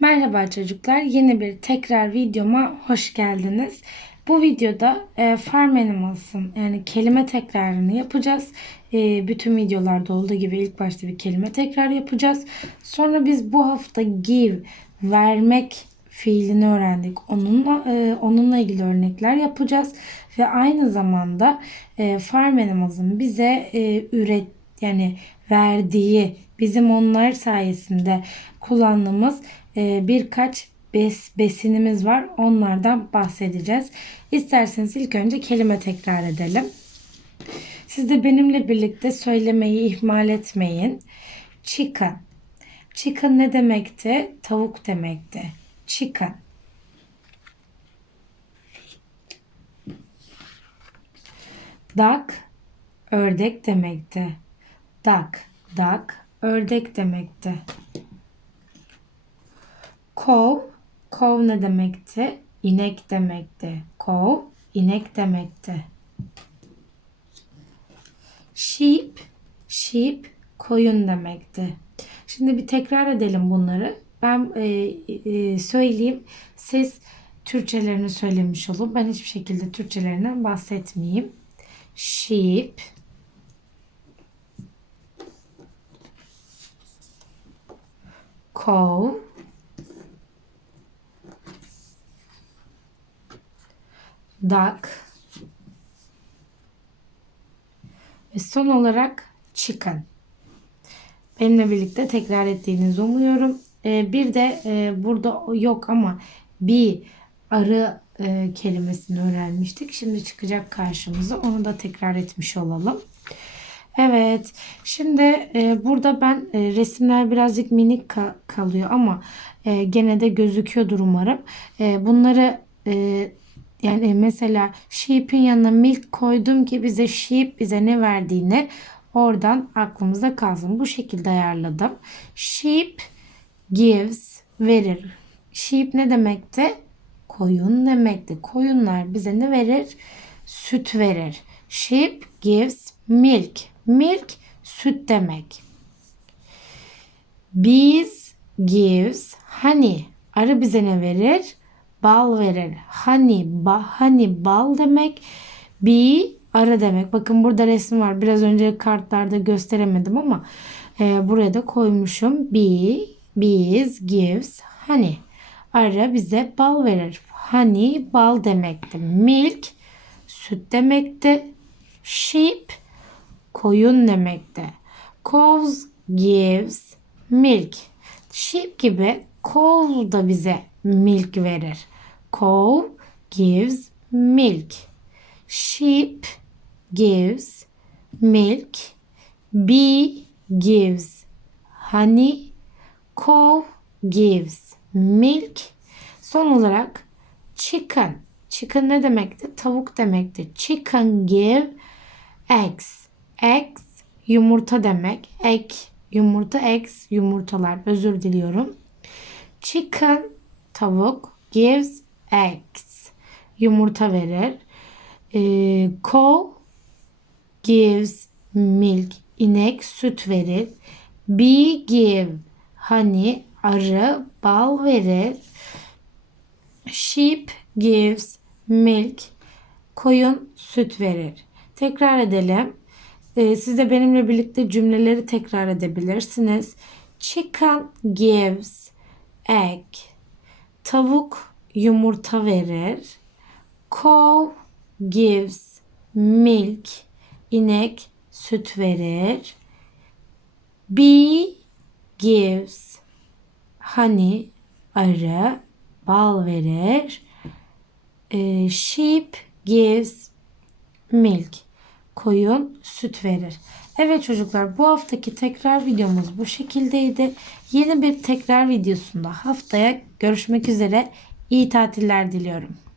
Merhaba çocuklar, yeni bir tekrar videoma hoş geldiniz. Bu videoda Farm Animals'ın yani kelime tekrarını yapacağız. Bütün videolarda olduğu gibi ilk başta bir kelime tekrar yapacağız. Sonra biz bu hafta give, vermek fiilini öğrendik. Onunla ilgili örnekler yapacağız. Ve aynı zamanda Farm Animals'ın bize verdiği, bizim onlar sayesinde kullandığımız birkaç besinimiz var. Onlardan bahsedeceğiz. İsterseniz ilk önce kelime tekrar edelim. Siz de benimle birlikte söylemeyi ihmal etmeyin. Chicken. Chicken ne demekti? Tavuk demekti. Chicken. Duck, ördek demekti. Duck, ördek demekti. Cow ne demekti? İnek demekti. Cow, inek demekti. Sheep, koyun demekti. Şimdi bir tekrar edelim bunları. Ben söyleyeyim. Siz Türkçelerini söylemiş olun. Ben hiçbir şekilde Türkçelerinden bahsetmeyeyim. Sheep, cow, duck ve son olarak chicken. Benimle birlikte tekrar ettiğinizi umuyorum. Bir de burada yok ama bir arı kelimesini öğrenmiştik. Şimdi çıkacak karşımıza. Onu da tekrar etmiş olalım. Evet. Şimdi burada ben resimler birazcık minik kalıyor ama gene de gözüküyordur umarım. Bunları yani mesela sheep'in yanına milk koydum ki sheep bize ne verdiğini oradan aklımızda kalsın. Bu şekilde ayarladım. Sheep gives, verir. Sheep ne demekti? Koyun demekti. Koyunlar bize ne verir? Süt verir. Sheep gives milk. Milk süt demek. Bees gives honey. Arı bize ne verir? Bal verir. Honey bal demek. Bee arı demek. Bakın burada resim var. Biraz önce kartlarda gösteremedim ama buraya da koymuşum. Bees gives honey. Arı bize bal verir. Honey bal demekti. Milk süt demekti. Sheep koyun demekti. Cows gives milk. Sheep gibi cow da bize milk verir. Cow gives milk. Sheep gives milk. Bee gives honey. Cow gives milk. Son olarak chicken. Chicken ne demekti? Tavuk demekti. Chicken give eggs. Eggs yumurta demek. Egg yumurta, eggs yumurtalar. Özür diliyorum. Chicken tavuk gives eggs. Yumurta verir. Cow gives milk. İnek süt verir. Bee give honey. Arı bal verir. Sheep gives milk. Koyun süt verir. Tekrar edelim. Siz de benimle birlikte cümleleri tekrar edebilirsiniz. Chicken gives egg. Tavuk yumurta verir. Cow gives milk. İnek süt verir. Bee gives honey. Arı bal verir. Sheep gives milk. Koyun süt verir. Evet çocuklar, bu haftaki tekrar videomuz bu şekildeydi. Yeni bir tekrar videosunda haftaya görüşmek üzere. İyi tatiller diliyorum.